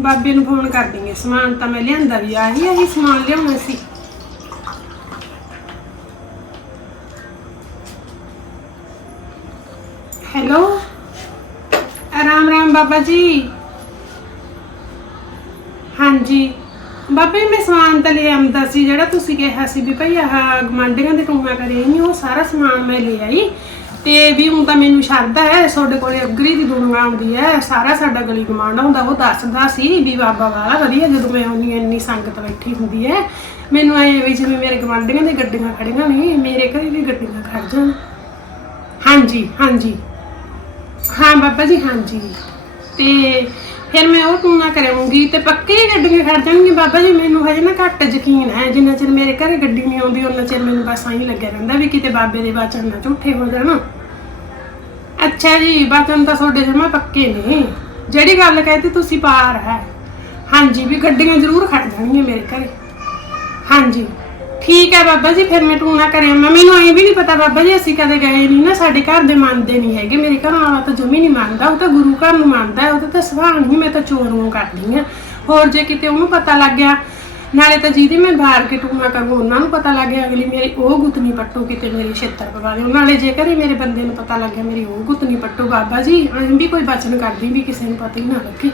ਬਾਬੇ ਨੂੰ ਫੋਨ ਕਰ ਦਿੰਗੇ ਸਮਾਨ ਤਾਂ ਮੈਂ ਲਿਆਂਦਾ ਵੀ, ਆਹੀ ਆਹੀ ਸਮਾਨ ਲਿਆਉਣਾ ਸੀ। ਹੈਲੋ? ਰਾਮ ਰਾਮ ਬਾਬਾ ਜੀ। ਹਾਂਜੀ। ਬਾਬਾ ਜੀ ਮੈਂ ਸਮਾਨ ਤਾਂ ਲੈ ਆਂਦਾ ਸੀ, ਜਿਹੜਾ ਤੁਸੀਂ ਕਿਹਾ ਸੀ ਵੀ ਭਈ ਆਹ ਗਮਾਂਡੀਆਂ ਦੇ ਟੂਮਾ ਕਰੇ ਨਹੀਂ ਉਹ ਸਾਰਾ ਸਮਾਨ ਮੈਂ ਲੈ ਆਈ। ਤੇ ਵੀ ਹੁਣ ਤਾਂ ਮੈਨੂੰ ਸ਼ਰਧਾ ਹੈ ਤੁਹਾਡੇ ਕੋਲੇ ਅਗਰੀ ਦੀ ਦੁਨੀਆ ਆਉਂਦੀ ਹੈ, ਸਾਰਾ ਸਾਡਾ ਗਲੀ ਗਮਾਂਡ ਹੁੰਦਾ ਉਹ ਦੱਸਦਾ ਸੀ ਵੀ ਬਾਬਾ ਵਾਲਾ ਵਧੀਆ ਜਦੋਂ ਮੈਂ ਆਉਂਦੀ ਇੰਨੀ ਸੰਗਤ ਬੈਠੀ ਹੁੰਦੀ ਹੈ, ਮੈਨੂੰ ਐ ਵੀ ਜਿਵੇਂ ਮੇਰੇ ਗਮਾਂਡੀਆਂ ਦੇ ਗੱਡੀਆਂ ਖੜੀਆਂ ਨੇ, ਮੇਰੇ ਘਰੇ ਵੀ ਗੱਡੀਆਂ ਖੜ ਜਾਣ। ਹਾਂਜੀ ਹਾਂਜੀ। ਹਾਂ, ਬਾਬਾ ਜੀ, ਹਾਂਜੀ। ਤੇ ਫਿਰ ਮੈਂ ਉਹ ਟੂਣਾ ਕਰਾਉਂਗੀ ਤੇ ਪੱਕੇ ਹੀ ਗੱਡੀਆਂ ਖੜ ਜਾਣਗੀਆਂ। ਬਾਬਾ ਜੀ, ਮੈਨੂੰ ਹਜੇ ਨਾ ਘੱਟ ਯਕੀਨ ਹੈ। ਜਿੰਨਾ ਚਿਰ ਮੇਰੇ ਘਰੇ ਗੱਡੀ ਨਹੀਂ ਆਉਂਦੀ ਉਹਨਾਂ ਚਿਰ ਮੈਨੂੰ ਬਸ ਆਹੀ ਲੱਗਿਆ ਰਹਿੰਦਾ ਵੀ ਕਿਤੇ ਬਾਬੇ ਦੇ ਬਾਚਨ ਨਾ ਝੂਠੇ ਹੋ ਜਾਣ। ਅੱਛਾ ਜੀ ਬਾਕਨ ਤਾਂ ਤੁਹਾਡੇ ਜਮਾ ਪੱਕੇ ਨੇ। ਜਿਹੜੀ ਗੱਲ ਕਹਿੰਦੇ ਤੁਸੀਂ ਪਾਰ ਹੈ। ਹਾਂਜੀ ਵੀ ਗੱਡੀਆਂ ਜ਼ਰੂਰ ਖੜ ਜਾਣਗੀਆਂ ਮੇਰੇ ਘਰੇ। ਹਾਂਜੀ। ਠੀਕ ਹੈ ਬਾਬਾ ਜੀ ਫਿਰ ਮੈਂ ਟੂਣਾ ਕਰਿਆ। ਮੈਂ ਮੈਨੂੰ ਐਂ ਵੀ ਨਹੀਂ ਪਤਾ ਬਾਬਾ ਜੀ ਅਸੀਂ ਕਦੇ ਗਏ ਨਹੀਂ ਨਾ ਸਾਡੇ ਘਰ ਦੇ ਮੰਨਦੇ ਨਹੀਂ ਹੈਗੇ। ਮੇਰੇ ਘਰ ਵਾਲਾ ਤਾਂ ਜਮੀ ਨਹੀਂ ਮੰਨਦਾ ਉਹ ਤਾਂ ਗੁਰੂ ਘਰ ਨੂੰ ਮੰਨਦਾ ਹੈ, ਉਹਦਾ ਤਾਂ ਸੁਭਾਅ ਨਹੀਂ ਮੈਂ ਤਾਂ ਚੋਰ ਕਰਦੀ ਆ ਹੋਰ ਜੇ ਕਿਤੇ ਉਹਨੂੰ ਪਤਾ ਲੱਗ ਗਿਆ ਨਾਲੇ ਤਾਂ ਜਿਹਦੀ ਮੈਂ ਬਾਹਰ ਕੇ ਟੂਣਾ ਕਰੂ ਉਹਨਾਂ ਨੂੰ ਪਤਾ ਲੱਗ ਗਿਆ ਅਗਲੀ ਮੇਰੀ ਉਹ ਗੁੱਤਨੀ ਪੱਟੂ ਕਿਤੇ ਮੇਰੀ ਛੇਤਰ ਪਵਾ ਦੇ ਨਾਲੇ ਜੇ ਘਰੇ ਮੇਰੇ ਬੰਦੇ ਨੂੰ ਪਤਾ ਲੱਗ ਗਿਆ ਮੇਰੀ ਉਹ ਗੁੱਤਨੀ ਪੱਟੂ ਬਾਬਾ ਜੀ ਐਂ ਵੀ ਕੋਈ ਬਚਨ ਕਰਦੀ ਵੀ ਕਿਸੇ ਨੂੰ ਪਤਾ ਹੀ ਨਾ ਲੱਗੇ।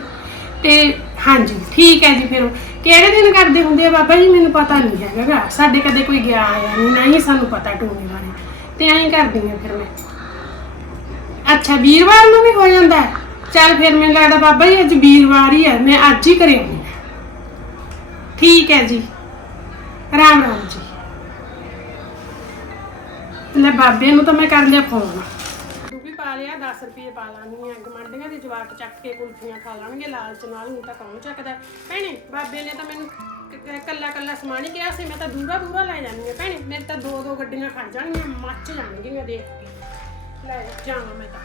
ਤੇ ਹਾਂਜੀ, ਠੀਕ ਹੈ ਜੀ ਫਿਰ। ਉਹ ਕਿਹੜੇ ਦਿਨ ਕਰਦੇ ਹੁੰਦੇ ਆ ਬਾਬਾ ਜੀ? ਮੈਨੂੰ ਪਤਾ ਨਹੀਂ ਹੈਗਾ। ਗਾ। ਸਾਡੇ ਕਦੇ ਕੋਈ ਗਿਆ ਆਇਆ ਨਹੀਂ, ਨਾ ਹੀ ਸਾਨੂੰ ਪਤਾ ਟੂਣੇ ਬਾਰੇ। ਤੇ ਐਂ ਕਰਦੀ ਆ ਫਿਰ ਮੈਂ। ਅੱਛਾ, ਵੀਰਵਾਰ ਨੂੰ ਵੀ ਹੋ ਜਾਂਦਾ ਹੈ? ਚੱਲ ਫਿਰ ਮੈਨੂੰ ਲੱਗਦਾ ਬਾਬਾ ਜੀ, ਅੱਜ ਵੀਰਵਾਰ ਹੀ ਹੈ। ਮੈਂ ਅੱਜ ਹੀ ਕਰੇ ਆਉਂਦੀ ਹਾਂ। ਠੀਕ ਹੈ ਜੀ। ਰਾਮ ਰਾਮ ਜੀ। ਲੈ ਬਾਬੇ ਨੂੰ ਤਾਂ ਮੈਂ ਕਰ ਲਿਆ ਫੋਨ। ਪਾ ਲਿਆ 10 ਰੁਪਏ ਪਾ ਲਾਂਗੀ ਗਮੰਡੀਆਂ ਦੇ ਜਵਾਕ ਚੱਕ ਕੇ ਕੁਲਫੀਆਂ ਖਾ ਲਾਣਗੇ ਲਾਲਚ ਨਾਲ, ਨਹੀਂ ਤਾਂ ਕੌਣ ਚੱਕਦਾ। ਭੈਣੇ, ਬਾਬੇ ਨੇ ਤਾਂ ਮੈਨੂੰ ਕੱਲਾ ਕੱਲਾ ਸਮਾਨ ਹੀ ਕਿਹਾ ਸੀ, ਮੈਂ ਤਾਂ ਦੂਰਾ ਦੂਰਾ ਲੈ ਜਾਣੀ ਆ ਭੈਣੇ, ਮੇਰੇ ਤਾਂ ਦੋ ਦੋ ਗੱਡੀਆਂ ਖੜ ਜਾਣਗੀਆਂ, ਮੱਚ ਜਾਣਗੀਆਂ ਦੇਖ ਕੇ। ਲੈ, ਜਾਵਾਂ ਮੈਂ ਤਾਂ।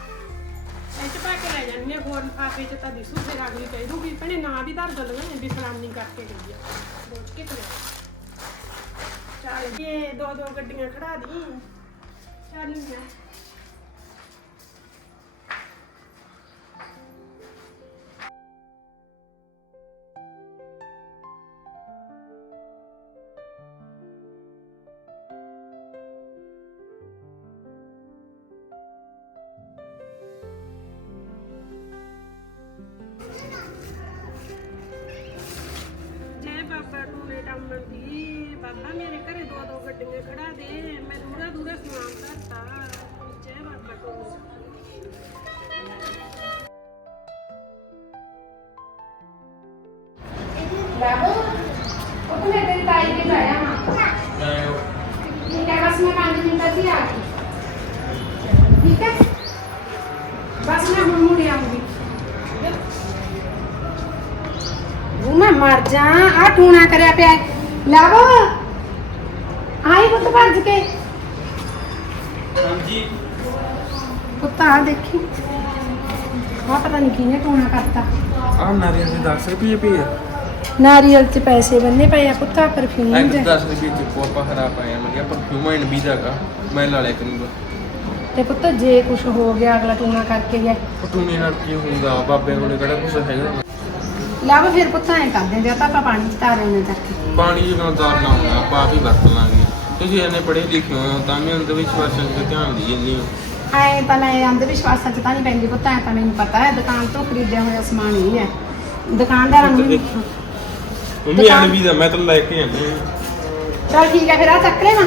ਇਹ ਚ ਪਾ ਕੇ ਲੈ ਜਾਣੀ ਆ ਹੋਰ ਲਿਫਾਫੇ ਚ ਤਾਂ ਦਿਸੂ ਫਿਰ ਅਗਲੀ ਕਹਿ ਦੂਗੀ, ਭੈਣੇ, ਨਾ ਵੀ ਧਰ ਦਲਗਾ ਵੀ ਫਲਾਨੀ ਕਰਕੇ ਗਈ ਆ। ਸੋਚ ਕੇ ਤੁਰਿਆ ਚੱਲ, ਇਹ ਦੋ ਦੋ ਗੱਡੀਆਂ ਖੜਾ ਦੀ। ਚੱਲ ਮੈਂ ਦੀ ਮੇਰੇ ਘਰੇ ਦੋ ਦੋ ਗੱਡੀਆਂ ਖੜਾ ਦੇ, ਮੈਂ ਦੂਰਾ ਦੂਰਾ ਸਮਾਨ ਧਰਤਾ ਜੈ ਬਾਬਾ ਟੂਨੇ ਬਾਬੂ ਉਹ ਮੈਂ ਤੇਰੀ ਤਾਈ ਦੇ ਜਾਇਆ ਹਾਂ ਠੀਕ ਹੈ, ਬਸ ਮੈਂ 5 ਮਿੰਟਾਂ 'ਚ ਹੀ ਆ ਗਈ। ਠੀਕ ਹੈ? ਬਸ ਮੈਂ ਹੁਣ ਮੁੜ ਆਉਂਗੀ ਉਹ ਮੈਂ ਮਰ ਜਾ ਆ ਟੂਣਾ ਕਰਿਆ ਪਿਆ। ਲਵ ਆਈ ਪੁੱਤ ਭੱਜ ਕੇ। ਹਾਂਜੀ। ਪੁੱਤ ਆ ਦੇਖੀ। ਆ ਪਤਾ ਨਹੀਂ ਕਿਹਨੇ ਟੂਣਾ ਕਰਤਾ। ਆਹ ਨਾਰੀਅਲ ਦੇ 10 ਰੁਪਏ ਪਏ ਆ। ਨਾਰੀਅਲ ਚ ਪੈਸੇ ਬੰਨੇ ਪਏ ਆ ਪੁੱਤਾ ਪਰਫਿਊਮ ਇੱਕ ਦੇ 10 ਰੁਪਏ ਚ ਕੋਪਾ ਖਰਾਬ ਆਇਆ ਮੈਂ ਕਿਹਾ ਪਰਫਿਊਮ ਐਂਡ ਵੀ ਦਾਗਾ ਮੈਂ ਲਾ ਲਿਆ ਕਰੂੰਗਾ। ਤੇ ਪੁੱਤ ਜੇ ਕੁਝ ਹੋ ਗਿਆ ਅਗਲਾ ਟੂਣਾ ਕਰਕੇ ਗਿਆ। ਉਹ ਟੂਨੇ ਨਾਲ ਕੀ ਹੋਊਗਾ? ਬਾਬੇ ਕੋਲੇ ਕਿਹੜਾ ਕੁਛ ਹੈਗਾ? ਲਵ ਫਿਰ ਪੁੱਤਾਂ ਐ ਕਰ ਦਿੰਦੇ ਆ ਤਾਂ ਆਪਾਂ ਪਾਣੀ ਚ ਧਾਰੇ ਨੇ ਚੱਕ ਕੇ ਪਾਣੀ ਜਦੋਂ ਦਾਰ ਨਾ ਹੁੰਦਾ ਆਪਾਂ ਆਪ ਹੀ ਵਰਤ ਲਾਂਗੇ। ਤੁਸੀਂ ਇਹਨੇ ਪੜ੍ਹੇ ਲਿਖੇ ਹੋ ਤਾਂ ਵੀ ਅੰਧ ਵਿਸ਼ਵਾਸਾਂ 'ਤੇ ਧਿਆਨ ਦੀ ਜੰਨੀ ਹੋ। ਐ ਤਾਂ ਮੈਂ ਅੰਧ ਵਿਸ਼ਵਾਸਾਂ ਚ ਤਾਂ ਨਹੀਂ ਪੈਂਦੀ ਪੁੱਤ ਐ ਤਾਂ ਮੈਨੂੰ ਪਤਾ ਹੈ ਦੁਕਾਨ ਤੋਂ ਖਰੀਦਿਆ ਹੋਇਆ ਸਮਾਨ ਹੀ ਹੈ। ਦੁਕਾਨਦਾਰਾਂ ਨੂੰ ਵੀ- ਮੰਮੀ ਆਣ ਵੀ ਦਾ ਮੈਂ ਤਾਂ ਲੈ ਕੇ ਆਣੀ ਚਲ ਠੀਕ ਹੈ ਫਿਰ ਆ ਚੱਕ ਲੈ ਨਾ।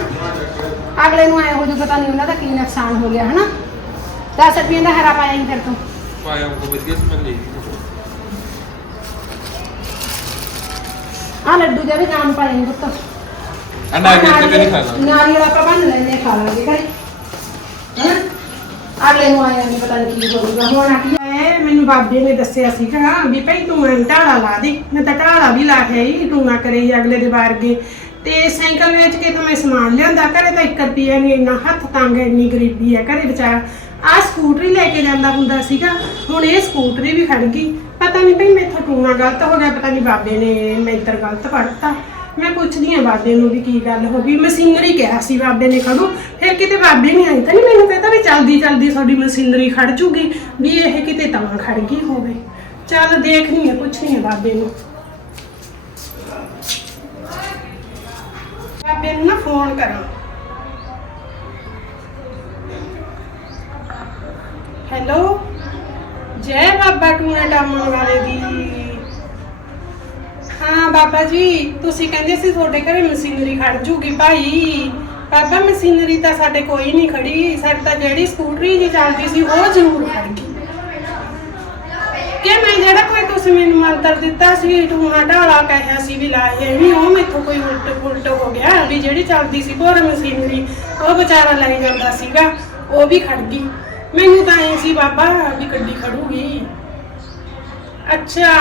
ਅਗਲੇ ਨੂੰ ਐ ਹੋ ਜੂ ਪਤਾ ਨਹੀਂ ਉਹਨਾਂ ਦਾ ਕੀ ਨੁਕਸਾਨ ਹੋ ਗਿਆ ਹਨਾ? 10 ਰੁਪਏ ਦਾ ਹਰਾ ਪਾਇਆ ਹੀ ਫਿਰ ਤੂੰ। ਪਾਇਆ ਉਹ ਵਧੀਆ ਸਮੈਲ ਲੈ ਆ ਲੱਡੂ ਵੀ ਨਾਮ ਪਾਇਆ ਹੀ ਪੁੱਤ। ਕੇ ਤੇ ਨਹੀਂ ਖਾਣਾ। ਨਾਰੀਅਲ ਆਪਾਂ ਬੰਨ ਲੈਨੇ ਖਾ ਲਾਂਗੇ ਘਰੇ ਹੈਨਾ? ਅਗਲੇ ਨੂੰ ਆਇਆ ਨਹੀਂ ਪਤਾ ਨਹੀਂ ਕੀ ਹੋਊਗਾ ਹੁਣ ਆ ਕੀ ਹੈ ਮੈਨੂੰ ਬਾਬੇ ਨੇ ਦੱਸਿਆ ਸੀਗਾ ਵੀ ਭਈ ਤੂੰ ਐਂ ਢਾਲਾ ਲਾ ਦੇ। ਮੈਂ ਤਾਂ ਢਾਲਾ ਵੀ ਲਾ ਕੇ ਆਈ ਤੂੰ ਨਾ ਕਰੇ ਅਗਲੇ ਦੇ ਵਾਰਗੇ ਤੇ ਸਾਈਕਲ ਵੇਚ ਕੇ ਤਾਂ ਮੈਂ ਸਮਾਨ ਲਿਆਂਦਾ ਘਰੇ ਤਾਂ 1 ਰੁਪਿਆ ਨਹੀਂ ਇੰਨਾ ਹੱਥ ਤੰਗ ਹੈ, ਇੰਨੀ ਗਰੀਬੀ ਹੈ ਘਰੇ ਵਿਚਾਰਾ। ਆ ਸਕੂਟਰੀ ਲੈ ਕੇ ਜਾਂਦਾ ਹੁੰਦਾ ਸੀਗਾ, ਹੁਣ ਇਹ ਸਕੂਟਰੀ ਵੀ ਖੜ ਗਈ। ਪਤਾ ਨਹੀਂ ਭਈ ਮੈਥੋਂ ਟੂਣਾ ਗਲਤ ਹੋ ਗਿਆ, ਪਤਾ ਨਹੀਂ ਬਾਬੇ ਨੇ ਮੈਂਤਰ ਗਲਤ ਪੜਤਾ ਮੈਂ ਪੁੱਛਦੀ ਆ ਬਾਬੇ ਨੂੰ ਵੀ ਕੀ ਗੱਲ ਹੋ ਗਈ। ਮਸ਼ੀਨਰੀ ਕਿਹਾ ਸੀ ਬਾਬੇ ਨੇ ਖੜੋ ਫਿਰ ਕਿਤੇ ਬਾਬੇ ਨਹੀਂ ਆਈ ਤਾਂ ਨਹੀਂ ਮੈਨੂੰ ਕਹਿੰਦਾ ਵੀ ਜਲਦੀ ਜਲਦੀ ਤੁਹਾਡੀ ਮਸ਼ੀਨਰੀ ਖੜ ਜੂਗੀ, ਵੀ ਇਹ ਕਿਤੇ ਤਾਂ ਖੜ ਗਈ ਹੋਵੇ। ਚੱਲ ਦੇਖਣੀ ਹੈ ਪੁੱਛਣੀ ਆ ਬਾਬੇ ਨੂੰ। ਬਾਬੇ ਨੂੰ ਨਾ ਫੋਨ ਕਰਾਂ। ਹੈਲੋ ਜੈ ਬਾਬਾ ਟੂਣਾ ਡਾਮਣ ਵਾਲੇ ਦੀ ਹਾਂ ਬਾਬਾ ਜੀ ਤੁਸੀਂ ਕਹਿੰਦੇ ਸੀ ਤੁਹਾਡੇ ਘਰੇ ਮਸ਼ੀਨਰੀ ਖੜ ਜੂਗੀ ਭਾਈ ਬਾਬਾ ਮਸ਼ੀਨਰੀ ਤਾਂ ਸਾਡੇ ਕੋਈ ਨਹੀਂ ਖੜੀ ਸਾਡੇ ਤਾਂ ਜਿਹੜੀ ਸਕੂਟਰੀ ਜੀ ਚੱਲਦੀ ਸੀ ਉਹ ਜ਼ਰੂਰ ਖੜ ਗਈ ਕਿ ਮੈਂ ਜਿਹੜਾ ਕੋਈ ਤੁਸੀਂ ਮੈਨੂੰ ਮੰਤਰ ਦਿੱਤਾ ਸੀ ਟੂਣਾ ਢਾਲਾ ਕਹਿਆ ਸੀ ਵੀ ਲਾਏ ਨਹੀਂ ਉਹ ਮੈਥੋਂ ਕੋਈ ਉਲਟ ਉਲਟ ਹੋ ਗਿਆ ਵੀ ਜਿਹੜੀ ਚੱਲਦੀ ਸੀ ਭੋਰ ਮਸ਼ੀਨਰੀ ਉਹ ਵਿਚਾਰਾ ਲਈ ਜਾਂਦਾ ਸੀਗਾ ਉਹ ਵੀ ਖੜ ਗਈ ਮੈਨੂੰ ਤਾਂ ਐ ਸੀ ਬਾਬਾ ਵੀ ਗੱਡੀ ਖੜੂਗੀ। ਅੱਛਾ,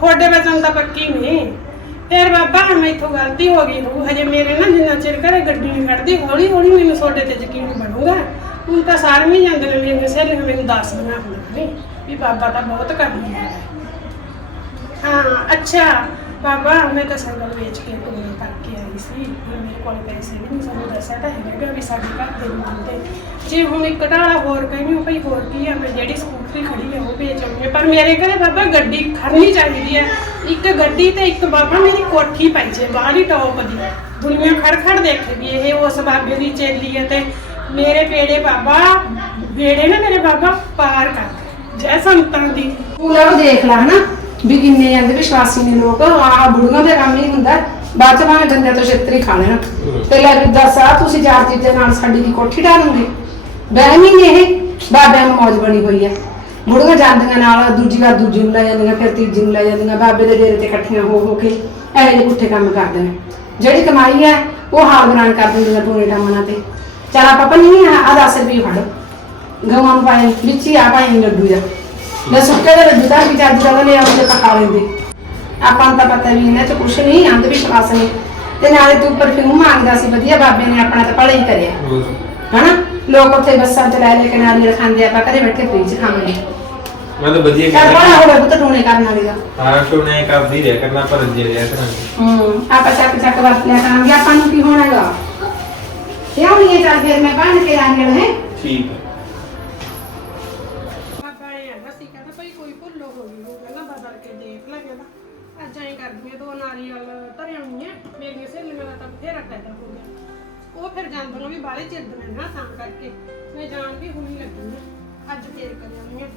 ਤੁਹਾਡੇ ਵਚਨ ਤਾਂ ਪੱਕੀ ਨੇ। ਫਿਰ ਬਾਬਾ ਮੈਥੋਂ ਗਲਤੀ ਹੋ ਗਈ ਹੋ ਹਜੇ ਮੇਰੇ ਨਾ ਜਿੰਨਾ ਚਿਰ ਘਰੇ ਗੱਡੀ ਨਹੀਂ ਖੜਦੀ ਹੌਲੀ ਹੌਲੀ ਮੈਨੂੰ ਤੁਹਾਡੇ ਤੇ ਯਕੀਨ ਬਣੂਗਾ। ਹੁਣ ਤਾਂ ਸਾਰੇ ਵੀ ਜਾਂਦੇ ਨੇ ਮੇਰੀਆਂ ਸਹੇਲੀਆਂ, ਮੈਨੂੰ ਦੱਸ ਹੁੰਦੀਆਂ ਨੇ ਵੀ ਬਾਬਾ ਤਾਂ ਬਹੁਤ ਕਰਦੀ ਹੈ। ਹਾਂ, ਅੱਛਾ। ਬਾਬਾ ਮੈਂ ਤਾਂ ਸੰਗਲ ਵੇਚ ਕੇ ਟੂਣਾ ਕਰਕੇ ਆਈ ਸੀ। ਹੁਣ ਮੇਰੇ ਕੋਲ ਪੈਸੇ ਵੀ ਨਹੀਂ, ਸਾਨੂੰ ਦੱਸਿਆ ਤਾਂ ਹੈਗਾ ਵੀ ਸਾਡੇ ਘਰ ਦੇ ਨਹੀਂ ਦਿੰਦੇ ਜੇ ਹੁਣ ਇੱਕ ਢਾਲਾ ਹੋਰ ਕਹਿੰਦੀ ਭਈ ਹੋਰ ਕੀ ਆ, ਮੈਂ ਜਿਹੜੀ ਸਕੂਟਰੀ ਖੜੀ ਹੈ ਉਹ ਵੇਚ ਆਉਂਗੀ ਪਰ ਮੇਰੇ ਘਰੇ ਬਾਬਾ ਗੱਡੀ ਖੜਨੀ ਚਾਹੀਦੀ ਹੈ ਇੱਕ ਗੱਡੀ ਤੇ ਇੱਕ ਬਾਬਾ ਮੇਰੀ ਕੋਠੀ ਪਈ ਜੇ, ਬਾਹਲੀ ਟੌਪ ਦੀ। ਦੁਨੀਆ ਖੜ ਖੜ ਦੇਖੇਗੀ ਇਹ ਉਸ ਬਾਬੇ ਦੀ ਚੇਲੀ ਹੈ ਤੇ ਮੇਰੇ ਪੇੜੇ ਬਾਬਾ ਵੇੜੇ ਨਾ ਮੇਰੇ ਬਾਬਾ, ਪਾਰ ਕਰ। ਜੈ ਸੰਤਾਂ ਦੀ। ਪੂਰਾ ਉਹ ਦੇਖ ਲਾ ਹਨਾ। ਵੀ ਕਿੰਨੇ ਜਾਂਦੇ ਵਿਸ਼ਵਾਸੀ ਨੇ ਲੋਕ ਆਹ ਬੁੜੀਆਂ ਦੇ ਕੰਮ ਹੀ ਹੁੰਦਾ। ਬਾਅਦ ਚ ਭਾਵੇਂ ਗੰਦੇ ਤੋਂ ਛੇਤਰੀ ਖਾ ਲੈਣਾ। ਤੇ ਲੈ ਵੀ ਦੱਸ ਆ ਤੁਸੀਂ ਚਾਰ ਚੀਜ਼ਾਂ ਨਾਲ ਸਾਡੀ ਦੀ ਕੋਠੀ ਢਾਲੋਗੇ ਬਹਿਮੀ ਨੇ ਇਹ। ਬਾਬਿਆਂ ਨੂੰ ਮੌਜ ਬਣੀ ਹੋਈ ਆ। ਬੁੜੀਆਂ ਜਾਂਦੀਆਂ ਨਾਲ ਦੂਜੀ ਵਾਰ ਦੂਜੀ ਨੂੰ ਲੈ ਜਾਂਦੀਆਂ ਫਿਰ ਤੀਜੀ ਨੂੰ ਲੈ ਜਾਂਦੀਆਂ ਬਾਬੇ ਦੇ ਡੇਰੇ ਤੇ ਇਕੱਠੀਆਂ ਹੋ ਹੋ ਕੇ ਇਹੋ ਜਿਹੇ ਪੁੱਠੇ ਕੰਮ ਕਰਦੇ ਨੇ। ਜਿਹੜੀ ਕਮਾਈ ਹੈ ਉਹ ਹਾਲ ਬਰਾਨ ਕਰ ਦਿੰਦੀਆਂ ਟੂਣੇ ਟਾਮਣਾ ਤੇ। ਚਲ ਆਪਾਂ ਪੰਨੀ ਆ 10 ਰੁਪਏ ਫੜ। ਗਵਾਂ ਪਾਏ ਵਿੱਚ ਹੀ ਆ ਪਾਏ ਲੱਡੂ ਜਾ। ਮੈਂ ਸੁੱਕੇ ਦੇ ਲੱਡੂ ਤਾਂ ਵੀ ਚੱਜ ਦਾ ਲੈ ਆਉਂਦੇ ਤਾਂ ਖਾ ਲੈਂਦੇ। ਆਪਾਂ ਨੂੰ ਤਾਂ ਪਤਾ ਵੀ ਇਹਨਾਂ ਚ ਕੁਛ ਨਹੀਂ ਅੰਧ ਵਿਸ਼ਵਾਸ ਨੇ। ਤੇ ਨਾਲੇ ਤੂੰ ਪਰਫਿਊਮ ਮੰਗਦਾ ਸੀ ਵਧੀਆ ਬਾਬੇ ਨੇ ਆਪਣਾ ਤਾਂ ਭਲਾ ਹੀ ਕਰਿਆ। ਹਨਾ? ਲੋਕ ਉੱਥੇ ਬੱਸਾਂ ਚ ਲੈ ਲੈ ਕੇ ਨਾਰੀਅਲ ਖਾਂਦੇ ਆਪਾਂ ਘਰੇ ਬੈਠੇ ਫ੍ਰੀ ਚ ਖਾਵਾਂਗੇ। ਮੈਂ ਤਾਂ ਵਧੀਆ ਚੱਲ ਬੜਾ ਹੋਵੇ ਪੁੱਤ ਟੂਣੇ ਕਰਨ ਵਾਲੀ ਦਾ ਹਾਂ ਟੂਣੇ ਕਰਦੀ ਰਿਹਾ ਕਰਨਾ ਪਰ ਜੇ ਰਿਹਾ ਕਰਾਂਗੇ। ਹੂੰ ਆਪਾਂ ਚੱਕ ਚੱਕ ਵਰਤ ਲਿਆ ਕਰਾਂਗੇ ਆਪਾਂ ਨੂੰ ਕੀ ਹੋਣਾਗਾ ਕਿਉਂ ਨਹੀਂ ਇਹ ਚੱਲ ਫਿਰ ਮੈਂ ਬਣ ਕੇ ਨਾਰੀਅਲ ਹੈ ਠੀਕ ਹੈ ਮੇਰੀਆਂ ਸਹੇਲੀਆਂ ਦਾ ਤਾਂ ਬਥੇਰਾ ਫਾਇਦਾ ਹੋ ਗਿਆ। ਉਹ ਫਿਰ ਜਾਂਦੀਆਂ ਵੀ ਬਾਹਲੇ ਚਿਰਦੀਆਂ ਨਾ ਤਾਂ ਕਰਕੇ ਮੈਂ ਜਾਣ ਵੀ ਹੁਣੀ ਲੱਗੀ ਹਾਂ। ਅੱਜ ਫੇਰ ਕਰ ਆਉਣੀਆਂ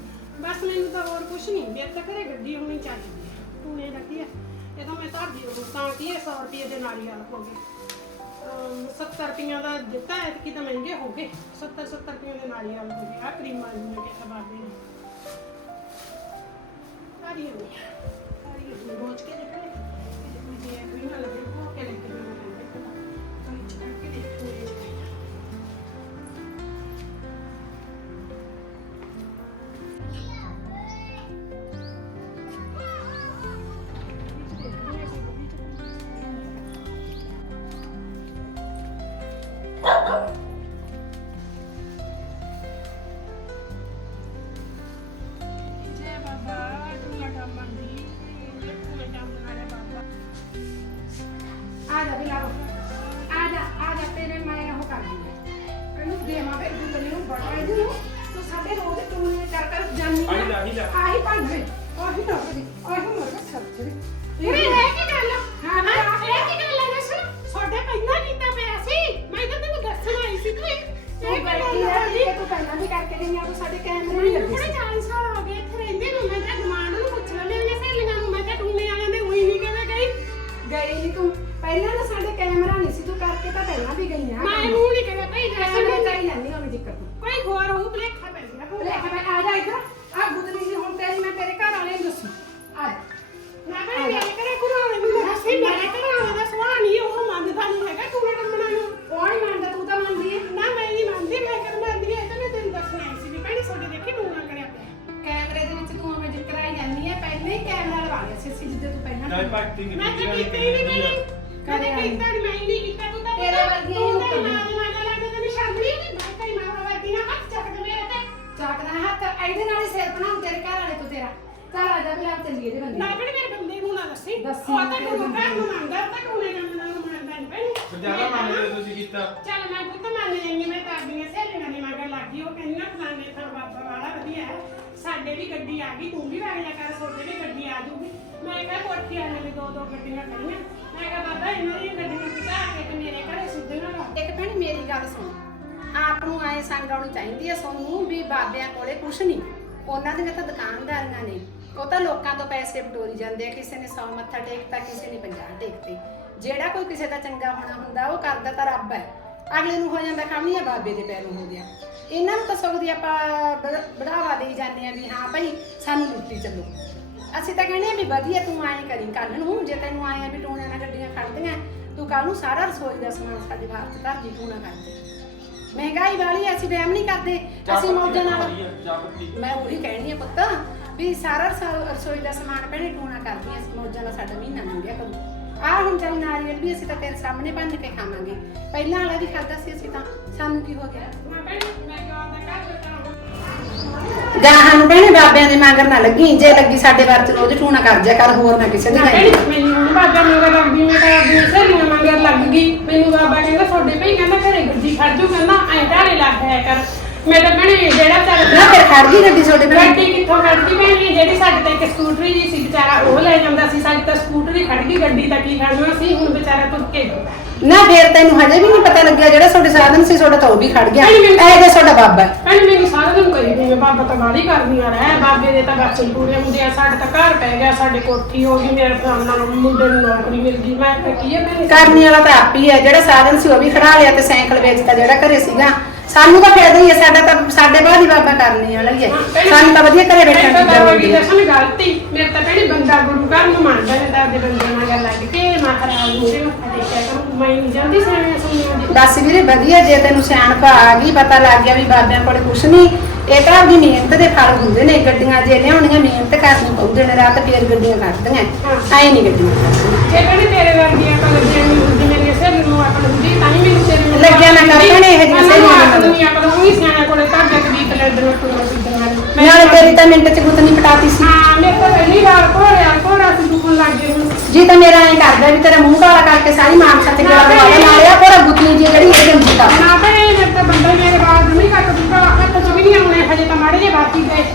ਬਸ ਮੈਨੂੰ ਤਾਂ ਹੋਰ ਕੁਝ ਨਹੀਂ, ਮੇਰੇ ਤਾਂ ਘਰੇ ਗੱਡੀ ਹੋਣੀ ਚਾਹੀਦੀ ਹੈ। ਟੂਣੇ ਲੱਗੀ ਹੈ। ਇਹ ਤਾਂ ਮੈਂ ਧਰ ਦਿਓ ਤਾਂ ਕੀ 100 ਰੁਪਏ ਦੇ ਨਾਰੀਅਲ ਹੋ ਗਏ। 70 ਰੁਪਈਆਂ ਦਾ ਦਿੱਤਾ ਹੈ ਕਿ ਤਾਂ ਮਹਿੰਗੇ ਹੋ ਗਏ। 70 70 ਰੁਪਈਆਂ ਦੇ ਨਾਰੀਅਲ ਹੋ ਗਏ। ਆ ਕਰੀਮਾਂ ਨੂੰ ਕਿ ਬਾਬੇ ਨੇ। ਸਾਰੀ ਹੋਈ ਸਾਰੀ ਹੋਈ ਰੋਜ਼ ਕੇ ਦੇਖਣੇ। ਕਿ ਕੋਈ ਜੇ ਕੋਈ ਨਾ ਲੱਗੇ ਆਹੀ ਲੈ, ਆਹੀ ਪੰਜ ਆਹੀ ਨਾ ਕਰੀ ਆਹੀ ਮਰ ਸੱਚ ਰੇ ਇਹ ਹੈ ਕੀ ਗੱਲ ਹਾਂ ਹਾਂ ਇਹ ਕੀ ਗੱਲ ਹੈ ਦੱਸ ਤੁਹਾਡੇ ਪਹਿਲਾਂ ਕੀਤਾ ਪਿਆ ਸੀ। ਮੈਂ ਤਾਂ ਤੈਨੂੰ ਦੱਸਣ ਆਈ ਸੀ ਤੂੰ। ਇਹ ਬੈਠੀ ਹੈ ਤੂੰ ਪਹਿਲਾਂ ਵੀ ਕਰਕੇ ਗਈ ਆ ਤੂੰ ਸਾਡੇ ਕੈਮਰੇ ਨਹੀਂ ਲੱਗੇ ਥੋੜੇ 40 ਸਾਲ ਹੋ ਗਏ ਇੱਥੇ ਰਹਿੰਦੇ ਨੂੰ? ਮੈਂ ਤਾਂ ਡਿਮਾਂਡ ਨੂੰ ਪੁੱਛ ਲਾ ਮੇਰੀਆਂ ਸਹੇਲੀਆਂ ਨੂੰ। ਮੈਂ ਤਾਂ ਟੂਨੇ ਵਾਲਿਆਂ ਦੇ ਉਹੀ ਨਹੀਂ ਕਹਿੰਦਾ ਗਈ? ਗਈ ਨਹੀਂ ਤੂੰ। ਨਹੀਂ ਕਦੇ ਕੀਤਾ ਨਹੀਂ ਮੈਂ ਹੀ ਨਹੀਂ ਕੀਤਾ। ਤੂੰ ਤਾਂ ਤੇਰੇ ਵਰਗੀ ਹੀ ਤੂੰ ਤਾਂ ਹੁਕਮ ਹੈ। ਮਾਂ ਮਾਂ ਦਾ ਲੱਗਦਾ ਤੈਨੂੰ ਸ਼ਰਮ ਨਹੀਂ। ਆਉਂਦੀ ਮੈਂ ਤੇਰੀ ਮਾਂ ਵਰਗੀ ਨਾ ਹੱਥ ਚੱਕ ਮੇਰੇ ਤੇ। ਚਾਕਦਾ ਹੱਥ ਇਹਦੇ ਨਾਲ ਹੀ ਸਿਰ ਬਣਾਉਂ ਤੇਰੇ ਘਰ ਵਾਲੇ ਤੋਂ ਤੇਰਾ। ਘਰ ਜਾ ਵੀ ਆਪ ਚੱਲੀਏ ਦੇ ਬੰਦੇ ਨਾ ਭੈਣੇ ਮੇਰੇ ਬੰਦੇ ਨੂੰ ਨਾ ਦੱਸੀ। ਦੱਸੀ ਉਹ ਤਾਂ ਤੂੰ ਬੰਦੇ ਘਰ ਨੂੰ ਮੰਗਦਾ ਤਾਂ ਟੂਨੇ ਟੰਮਣਾ ਨੂੰ ਮੰਗਦਾ ਨਹੀਂ ਭੈਣੇ। ਜ਼ਿਆਦਾ ਮੰਨਦੇ ਤੁਸੀਂ ਕੀਤਾ। ਚੱਲ ਮੈਂ ਪੁੱਤ ਮੰਨ ਲੈਂਦੀ ਮੈਂ ਤਾਂ ਆਪਣੀਆਂ ਸਹੇਲੀਆਂ ਦੀ ਮਗਰ ਲੱਗ। ਉਹ ਕਹਿੰਦੀ ਨਾ ਫਲਾਣੇ ਥਾਂ ਬਾਬਾ ਵਾਲਾ ਵਧੀਆ ਹੈ। ਸਾਡੇ ਵੀ ਗੱਡੀ ਆ ਗਈ ਤੂੰ ਵੀ ਵਗ ਜਾ ਕਰ ਸੋਡੇ ਵੀ ਗੱਡੀ ਆ ਜੂਗੀ ਮੈਂ ਕਿਹਾ ਕੋਠੀ ਵਾਲਿਆਂ ਨੇ ਦੋ ਦੋ ਗੱਡੀਆਂ ਖੜੀਆਂ। ਮੈਂ ਕਿਹਾ ਬਾਬਾ, ਇਹਨਾਂ ਦੀਆਂ ਗੱਡੀਆਂ ਕਿਤਾ ਕੇ ਤੇ ਮੇਰੇ ਘਰੇ ਸਿੱਧੇ ਨਾ ਲਾ। ਇੱਕ ਭੈਣ, ਮੇਰੀ ਗੱਲ ਸੁਣ। ਆਪ ਨੂੰ ਐ ਸੰਗ ਆਉਣੀ ਚਾਹੀਦੀ ਹੈ ਸੋਨੂੰ ਵੀ ਬਾਬਿਆਂ ਕੋਲੇ ਕੁਛ ਨਹੀਂ। ਉਹਨਾਂ ਦੀਆਂ ਤਾਂ ਦੁਕਾਨਦਾਰੀਆਂ ਨੇ। ਉਹ ਤਾਂ ਲੋਕਾਂ ਤੋਂ ਪੈਸੇ ਬਟੋਰੀ ਜਾਂਦੇ ਆ। ਕਿਸੇ ਨੇ 100 ਮੱਥਾ ਟੇਕਤਾ, ਕਿਸੇ ਨੇ 50 ਟੇਕਤੇ। ਜਿਹੜਾ ਕੋਈ ਕਿਸੇ ਦਾ ਚੰਗਾ ਹੋਣਾ ਹੁੰਦਾ, ਉਹ ਕਰਦਾ ਤਾਂ ਰੱਬ ਹੈ। ਅਗਲੇ ਨੂੰ ਹੋ ਜਾਂਦਾ ਕੰਮ ਹੀ ਆ ਬਾਬੇ ਦੇ ਪੈਰੋਂ ਹੋ ਗਿਆ। ਇਹਨਾਂ ਨੂੰ ਤਾਂ ਸਗਦੀ ਆਪਾਂ ਬੜਾਵਾ ਦੇਈ ਜਾਂਦੇ ਆ ਵੀ ਹਾਂ ਭਾਈ, ਸਾਨੂੰ ਲੁੱਟੀ ਚੱਲੋ। ਅਸੀਂ ਤਾਂ ਕਹਿੰਦੇ ਆ ਵੀ ਵਧੀਆ ਤੂੰ ਐਂ ਕਰੀ ਕੱਲ ਨੂੰ ਜੇ ਤੈਨੂੰ ਆਏ ਆ ਵੀ ਟੂਣਿਆਂ ਨਾਲ ਗੱਡੀਆਂ ਖੜਦੀਆਂ ਤੂੰ ਕੱਲ ਨੂੰ ਸਾਰਾ ਰਸੋਈ ਦਾ ਸਮਾਨ ਸਾਡੇ ਬਾਹਰ ਚ ਧਰ ਦੀ ਟੂਣਾ ਕਰ ਦੇ। ਮਹਿੰਗਾਈ ਵਾਲੀ ਅਸੀਂ ਵਹਿਮ ਨਹੀਂ ਕਰਦੇ ਅਸੀਂ ਮੌਜਾਂ ਨਾਲ ਮੈਂ ਉਹੀ ਕਹਿਣੀ ਆ ਪੁੱਤ ਵੀ ਸਾਰਾ ਰਸੋ- ਰਸੋਈ ਦਾ ਸਮਾਨ ਪਹਿਲੇ ਟੂਣਾ ਕਰਦੀਆਂ ਅਸੀਂ ਮੌਜਾਂ ਨਾਲ ਸਾਡਾ ਮਹੀਨਾ ਲੰਘਿਆ ਕਰੂ ਆਹ ਹੁਣ ਚੱਲ ਨਾਰੀਅਲ ਵੀ ਅਸੀਂ ਤਾਂ ਤੇਰੇ ਸਾਹਮਣੇ ਭੰਨ ਕੇ ਖਾਵਾਂਗੇ। ਪਹਿਲਾਂ ਵਾਲਾ ਵੀ ਖਾਦਾ ਸੀ ਅਸੀਂ ਤਾਂ ਸਾਨੂੰ ਕੀ ਹੋ ਗਿਆ? ਗਾਹਾਂ ਨੂੰ ਭੈਣੇ ਬਾਬਿਆਂ ਦੇ ਮਗਰ ਨਾ ਲੱਗੀ ਜੇ ਲੱਗੀ ਸਾਡੇ ਵਾਰ ਚ ਰੋਜ਼ ਟੂਣਾ ਕਰ ਜਾ ਕਰ ਹੋਰ ਨਾ ਕਿਸੇ ਦੀ ਕਹਿੰਦੀ ਮੈਨੂੰ ਹੁਣ ਬਾਬਾ ਮਗਰ ਲੱਗਦੀ ਮੈਂ ਤਾਂ ਆਪਣੀ ਸਹੇਲੀਆਂ ਮਗਰ ਲੱਗ ਗਈ। ਮੈਨੂੰ ਬਾਬਾ ਕਹਿੰਦਾ ਤੁਹਾਡੇ ਭਈ ਕਹਿੰਦਾ ਘਰੇ ਗੱਡੀ ਖੜ ਜੂ ਕਹਿੰਦਾ ਐਂ ਢਾਲੇ ਲੱਗ ਕਰ। ਮੈਂ ਤਾਂ ਭੈਣੇ ਜਿਹੜਾ ਨਾ ਫਿਰ ਖੜ ਗਈ ਗੱਡੀ ਤੁਹਾਡੇ ਕੋਲ ਗੱਡੀ ਕਿੱਥੋਂ ਖੜਦੀ ਭੈਣੇ ਜਿਹੜੀ ਸਾਡੇ ਤੇ ਇੱਕ ਸਕੂਟਰੀ ਜੀ ਸੀ ਵਿਚਾਰਾ ਉਹ ਲੈ ਜਾਂਦਾ ਸੀ। ਸਾਡੀ ਤਾਂ ਸਕੂਟਰੀ ਖੜ ਗਈ ਗੱਡੀ ਤਾਂ ਕੀ ਖੜਨਾ ਸੀ ਹੁਣ ਵਿਚਾਰਾ ਤੁਰ ਕੇ ਜਾਂਦਾ। ਨਾ ਫਿਰ ਤੈਨੂੰ ਹਜੇ ਵੀ ਨਹੀਂ ਪਤਾ ਲੱਗਿਆ ਜਿਹੜਾ ਤੁਹਾਡੇ ਸਾਧਨ ਸੀ ਤੁਹਾਡਾ ਤਾਂ ਉਹ ਵੀ ਖੜ ਗਿਆ। ਨਹੀਂ, ਮੈਨੂੰ- ਇਹ ਜੇ ਤੁਹਾਡਾ ਬਾਬਾ ਹੈ। ਭੈਣੇ ਮੈਨੂੰ ਸਾਰਾ ਦਿਨ ਕਹੀ ਗਈ ਬਾਬਾ ਤਾਂ ਗਾਲੀ ਕਰਦੀਆਂ ਰਹਿ। ਬਾਬੇ ਦੇ ਤਾਂ ਬੱਚੇ ਪੂਰੇ ਹੁੰਦੇ ਆ। ਸਾਡੇ ਤਾਂ ਘਰ ਪੈ ਗਿਆ ਸਾਡੇ ਕੋਠੀ ਹੋ ਗਈ ਮੇਰੇ ਫਲਾਣਾ ਨੂੰ ਮੁੰਡੇ ਨੂੰ ਨੌਕਰੀ ਮਿਲ ਗਈ। ਮੈਂ ਕਿਹਾ ਕੀ ਹੈ ਭੈਣੇ? ਕਰਨੀ ਵਾਲਾ ਤਾਂ ਆਪ ਹੀ ਹੈ ਜਿਹੜਾ ਸਾਧਨ ਸੀ ਉਹ ਵੀ ਖੜਾ ਲਿਆ ਤੇ ਸਾਈਕਲ ਵੇਚਦਾ ਜਿਹੜਾ ਘਰੇ ਸੀਗਾ। ਸਾਨੂੰ ਤਾਂ ਫਾਇਦਾ ਹੀ ਹੈ ਸਾਡਾ ਤਾਂ ਸਾਡੇ ਬਾਅਦ ਹੀ ਬਾਬਾ ਕਰਨੇ ਵਾਲਾ ਹੀ ਹੈ ਸਾਨੂੰ ਤਾਂ ਵਧੀਆ ਘਰੇ ਬੈਠਣ ਦੀ ਹੈ। ਗਲਤੀ ਮੇਰੇ ਤਾਂ ਪਹਿਲੀ ਬੰਦਾ ਗੁਰੂ ਘਰ ਨੂੰ ਮੰਨਦਾ ਨੇ ਤਾਂ ਦੇ ਬੰਦੇ ਨਾਲ ਗੱਲ ਲੱਗ ਕੇ ਮੈਂ ਖਰਾਬ ਹੋ ਗਈ ਮੱਥਾ ਟੇਕਿਆ ਕਰੂੰ। ਮੈਂ ਨਹੀਂ ਜਾਂਦੀ ਸਿਆਣੀਆਂ ਸੁਣੀਆਂ ਦੀ ਬਸ ਵੀਰੇ ਵਧੀਆ ਜੇ ਤੈਨੂੰ ਸਿਆਣਪ ਆ ਗਈ ਪਤਾ ਲੱਗ ਗਿਆ ਵੀ ਬਾਬਿਆਂ ਕੋਲੇ ਕੁਛ ਨਹੀਂ। ਇਹ ਤਾਂ ਆਪਣੀ ਮਿਹਨਤ ਦੇ ਫਲ ਹੁੰਦੇ ਨੇ ਗੱਡੀਆਂ ਜੇ ਲਿਆਉਣੀਆਂ ਮਿਹਨਤ ਕਰਨੀ ਪਊ ਦਿਨ ਰਾਤ ਫੇਰ ਗੱਡੀਆਂ ਕੱਢਦੀਆਂ। ਐ ਨਹੀਂ ਗੱਡੀਆਂ। ਜੇ ਕਹਿੰਦੇ ਤੇਰੇ ਵਰਗੀਆਂ ਤਾਂ ਲੱਗੀਆਂ ਨਹੀਂ ਹੁੰਦੀ ਮੇਰੇ ਸਿਰ ਨੂੰ ਅਕਲ ਹੁੰਦੀ ਤਾਂ ਹੀ ਮੈਨੂੰ ਸਿਰ ਨੂੰ ਲੱਗਿਆ ਨਾ ਕਰ ਭੈਣੇ ਇਹੋ ਜਿਹੀਆਂ ਸਹੀ ਸਹੇਲੀਆਂ ਅਕਲ ਨਹੀਂ ਅਕਲ ਉਹੀ ਸਿਆਣਾ ਕੋਲੇ ਤਾਂ ਜਗ ਦੀ ਤਲੇ ਦਰ ਟੁਰ ਸਿੱਧੀਆਂ ਨਾਲੇ ਤੇਰੀ ਤਾਂ ਮਿੰਟ ਚ ਗੁੱਤ ਨਹੀਂ ਪਟਾਤੀ ਸੀ ਹਾਂ ਮੇਰੇ ਤਾਂ ਪਹਿਲੀ ਵਾਰ ਕੋੜਿਆ ਕੋੜਾ ਸੀ ਦੁਖਣ ਲੱਗ ਗਈ ਹੁਣ ਜੀ ਤਾਂ ਮੇਰਾ ਐਂ ਕਰਦਾ ਵੀ ਤੇਰਾ ਮੂੰਹ ਕਾਲਾ ਕਰਕੇ ਸਾਰੀ ਮਾਨਸਾ ਤੇ ਗਲਾ ਲਵਾ ਦੇ ਨਾਲੇ ਆ ਪਰ ਗੁੱਤੀ ਜੀ ਜਿਹੜੀ ਇਹ ਗੰਦੀ ਕਰ ਨਾ ਭੈਣੇ ਮੇਰੇ ਤਾਂ ਬੰਦਾ ਮੇਰੇ ਬਾਅਦ ਨਹੀਂ ਕੱਟ ਦੂਗਾ ਹੱਥ ਚ ਵੀ ਨਹੀਂ ਆਉਣੇ ਹਜੇ ਤਾਂ ਮਾੜੇ ਜੇ ਬਾਤੀ ਗਏ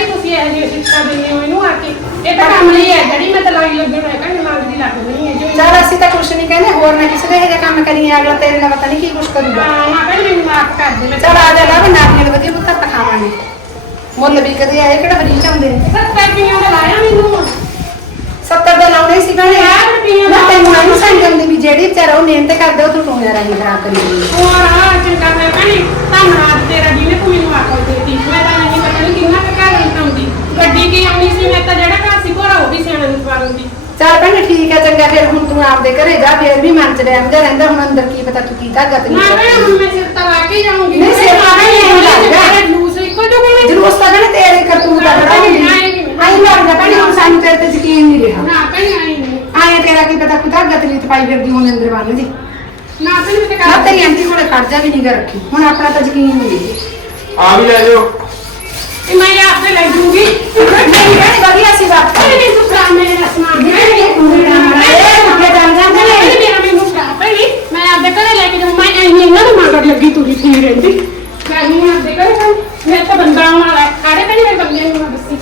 ਵੀ ਤੁਸੀਂ ਇਹ ਜਿਹੀ ਸਿੱਖਿਆ ਦਿੰਦੇ ਹੋ ਇਹਨੂੰ ਆ ਕੇ ਇਹ ਤਾਂ ਕੰਮ ਲਈ ਹੈ ਜਿਹੜੀ ਮੈਂ ਤਲਾਈ ਲੱਗੇ ਹੋਇਆ ਕਹਿੰਦੇ ਮੰਗਦੀ ਲੱਗ ਨਹੀਂ ਹੈ ਜੋ ਚੱਲ ਅਸੀਂ ਤਾਂ ਕੁਛ ਨਹੀਂ ਕਹਿੰਦੇ ਹੋਰ ਨਾ ਕਿਸੇ ਦੇ ਇਹ ਜਿਹਾ ਕੰਮ ਕਰੀਏ ਅਗਲਾ ਤੇਰੇ ਨਾਲ ਪਤਾ ਨਹੀਂ ਕੀ ਕੁਛ ਕਰੂਗਾ ਹਾਂ ਮੈਂ ਕਹਿੰਦੀ ਮੈਨੂੰ ਮਾਫ ਕਰ ਦੇ ਮੈਂ ਚੱਲ ਆ ਜਾ ਲਾ ਨਾਰੀਅਲ ਵਧੀਆ ਪੁੱਤ ਆਪਾਂ ਖਾਵਾਂਗੇ ਮੁੱਲ ਵੀ ਕਦੇ ਆਏ ਕਿਹੜਾ ਬਰੀਚ ਆਉਂਦੇ ਨੇ ਸੱਤਰ ਰੁਪਈਆ ਦਾ ਲਾਇਆ ਮੈਨੂੰ 70 ਦਾ ਲਾਉਣੇ ਸੀ ਭੈਣੇ ਪੰਜਾਹ ਰੁਪਈਆ ਮੈਂ ਤੈਨੂੰ ਨਹੀਂ ਸਮਝਾਉਂਦੀ ਵੀ ਜਿਹੜੀ ਵਿਚਾਰਾ ਉਹ ਮਿਹਨਤ ਕਰਦਾ ਉਹ ਤੂੰ ਟੂਣਿਆ ਰਾਹੀਂ ਖਰਾਬ ਕਰੀ ਜਾਂਦੀ ਹੈ। ਹੋਰ ਆ ਚੰਗਾ ਮੈਂ ਕਹਿੰਦੀ ਧੰਨਵਾਦ ਤੇਰਾ ਜਿਹਨੇ ਤੂੰ ਮੈਨੂੰ ਆਖੋ ਦੇਤੀ ਮੈਂ ਤਾਂ ਨਹੀਂ ਪਤਾ ਨਹੀਂ ਕਿੰਨਾ ਕੁ ਘਰ ਨਹੀਂ ਆਉਂਦੀ ਗੱਡੀ ਕੀ ਆਉਣੀ ਸੀ ਮੈਂ ਤਾਂ ਜਿਹੜਾ ਘਰ ਸੀ ਭੋਰਾ ਉਹ ਵੀ ਸਿਆਣਾ ਨੂੰ ਪਾ ਲੂੰਦੀ ਚੱਲ ਭੈਣੇ ਠੀਕ ਹੈ ਚੰਗਾ ਫਿਰ ਹੁਣ ਤੂੰ ਆਪਦੇ ਘਰੇ ਜਾ ਫਿਰ ਵੀ ਮਨ ਚ ਰਹਿਮ ਜਾ ਰਹਿੰਦਾ ਹੁਣ ਅੰਦਰ ਕੀ ਪਤਾ ਤੂੰ ਕੀ ਧਾਗਾ ਤੇ ਮੈਂ ਹੁਣ ਮੈਂ ਸਿਰ ਤਵਾ ਕੇ ਜਾਊਂਗੀ। ਨਹੀਂ, ਸਿਰ ਤਵਾ ਕੇ ਨਹੀਂ ਲੱਗਦਾ। ਜਲੂਸ ਇੱਕੋ ਜੋ। ਕੋਲੇ ਜਰੂਰ ਤਾਂ ਕਹਿੰਦੇ ਤੇਰੇ ਕਰਤੂਤ ਦਾ ਬੜਾ ਨਹੀਂ। ਆਈ ਲੱਗਦਾ ਭੈਣੇ ਹੁਣ ਸਾਨੂੰ ਤੇਰੇ ਤੇ ਯਕੀਨ ਨਹੀਂ ਰਿਹਾ। ਨਾ ਭੈਣੇ ਆਈ ਨਹੀਂ ਆਏ ਤੇਰਾ ਕੀ ਪਤਾ ਕੁਦਾ ਗਤਲੀ ਪਾਈ ਫਿਰਦੀ ਹੁਣ ਅੰਦਰ ਬੰਨ ਦੀ। ਨਾ ਭੈਣੇ ਮੈਂ ਤਾਂ ਨਾ ਕਰ ਤੇਰੀ ਆਂਟੀ ਕੋਲੇ ਖਰਚਾ ਵੀ ਨਹੀਂ ਗਾ ਰੱਖੀ। ਹੁਣ ਆਪਣਾ ਤਾਂ ਯਕੀਨ ਨਹੀਂ ਆ ਵੀ ਲੈ ਜਾਓ। ਇਹ ਮੈਂ ਆਪੇ ਲੈ ਜੂਗੀ ਭੈਣ ਵਧੀਆ ਸੀ ਬਾਤ। ਨਹੀਂ ਤੂੰ ਭਰਾ ਮੇਰੇ ਦਾ ਸਮਾਨ ਜਿਹੜੇ ਇਹ ਕੁੜੀ ਨਾਲ ਇਹ ਕਹਿੰਦੇ ਮੇਰਾ ਮੈਨੂੰ ਖਰਾਬ ਹੈ ਨਹੀਂ ਮੈਂ ਆਪਦੇ ਘਰੇ ਲੈ ਕੇ ਜਾਵਾਂ ਮੈਂ ਇੰਨੀ ਇਹਨਾਂ ਨੂੰ ਮਗਰ ਲੱਗੀ ਤੁਰੀ ਫਿਰ ਰਹਿੰਦੀ ਮੈਂ ਨਹੀਂ ਆਪਦੇ ਘਰੇ ਜਾਊਂ। ਮੇਰੇ ਤਾਂ ਬੰਦਾ ਆਉਣ ਵਾਲਾ ਹੈ। ਆੜੇ ਕਿਹੜੇ ਮੇਰੇ ਬੰਦੇ ਨੂੰ ਨਾ ਦੱਸੀ